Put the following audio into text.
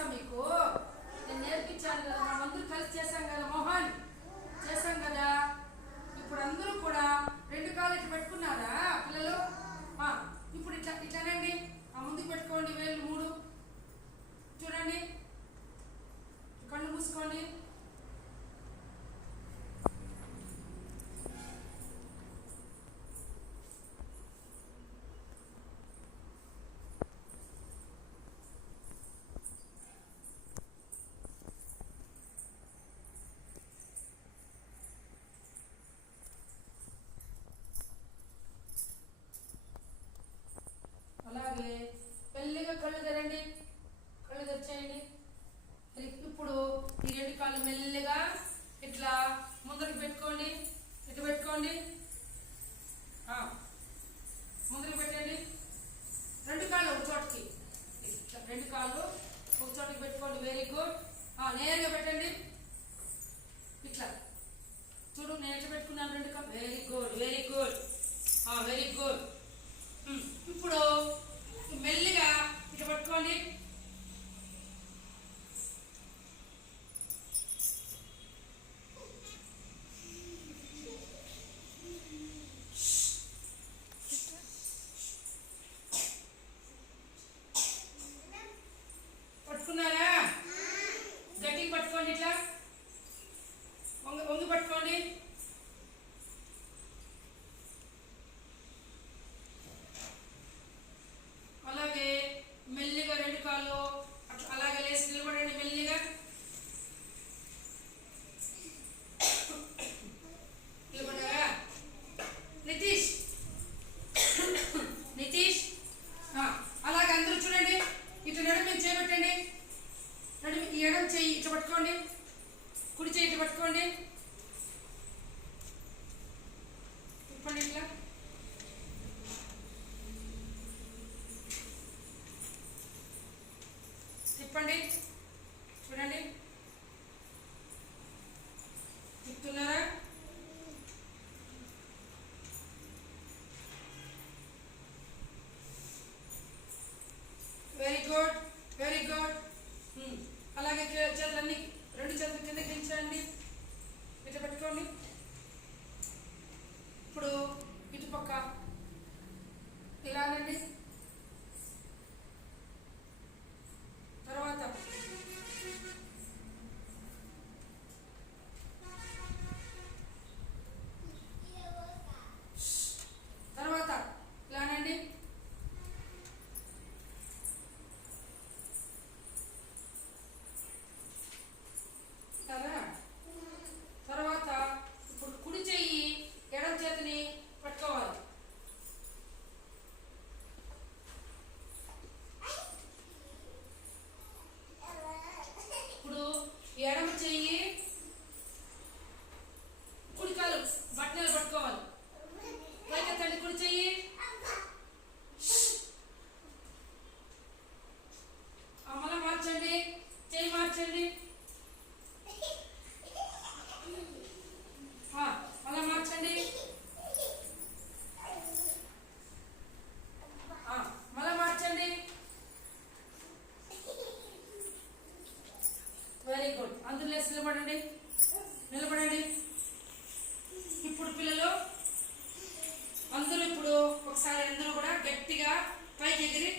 తెలుసా మీకు? నేను నేర్పించాను కదా, మనం అందరూ కలిసి చేశాం కదా మోహన్, చేశాం కదా. ఇప్పుడు అందరూ కూడా రెండు కాళ్ళు ఇట్లా పెట్టుకున్నారా పిల్లలు? ఇప్పుడు ఇట్లా ఇట్లానండి, ముందుకు పెట్టుకోండి, వేళ్ళు మూడు చూడండి, కళ్ళు మూసుకోండి. అలాగే మెల్లిగా కళ్ళు తెరండి, కళ్ళు తెరిచేయండి. ఇప్పుడు ఈ రెండు కాళ్ళు మెల్లిగా ఇట్లా ముందరికి పెట్టుకోండి, ఇటు పెట్టుకోండి, ముందరికి పెట్టండి. రెండు కాళ్ళు ఒక చోటకి, రెండు కాళ్ళు ఒక చోటకి పెట్టుకోండి. Very good. నేరుగా పెట్టండి, ఇట్లా చూడు, నేను ఎట్లా పెట్టుకున్నాను రెండు కాళ్ళు. Very good, very good, very good. ఇప్పుడు మెల్లిగా ఇట్లా పట్టుకోండి. పట్టుకున్నారా? గట్టిగా పట్టుకోండి, ఇట్లా వంగి పట్టుకోండి. అలాగే మెల్లిగా రెండు కాళ్ళు అలాగే లేచి నిలబడండి మెల్లిగా. నిలబడ్డారా? నితీష్, నితీష్, అలాగే అందరూ చూడండి, ఇట్లా నడుము మీద చేయబెట్టండి. నడుము ఈ ఎడం చెయ్యి ఇట్లా పట్టుకోండి, కుడి చెయ్యి ఇట్లా పట్టుకోండి, తిప్పండి ఇట్లా. తిప్పండి, చూడండి, తిప్పుతున్నారా? Very good, very good. అలాగే చేతులన్నీ రెండు చేతులు కింద దించండి, ఇట్లా పెట్టుకోండి. ఇప్పుడు ఇటుపక్క ఇలా అనండి. తర్వాత ఇలా అనండి. తర్వాత ఇప్పుడు కుడి చెయ్యి ఎడమ చేతిని పట్టుకోవాలి. ఇప్పుడు ఎడమ చెయ్యి కుడి కాలు బట్టలు పట్టుకోవాలి. పైకెత్తండి కుడి చెయ్యి. మళ్ళా మార్చండి, చెయ్యి మార్చండి, మళ్ళా మార్చండి, మళ్ళా మార్చండి. Very good. అందరూ లేచి నిలబడండి, నిలబడండి. ఇప్పుడు పిల్లలు అందరూ ఇప్పుడు ఒకసారి అందరూ కూడా గట్టిగా పైకి ఎగిరి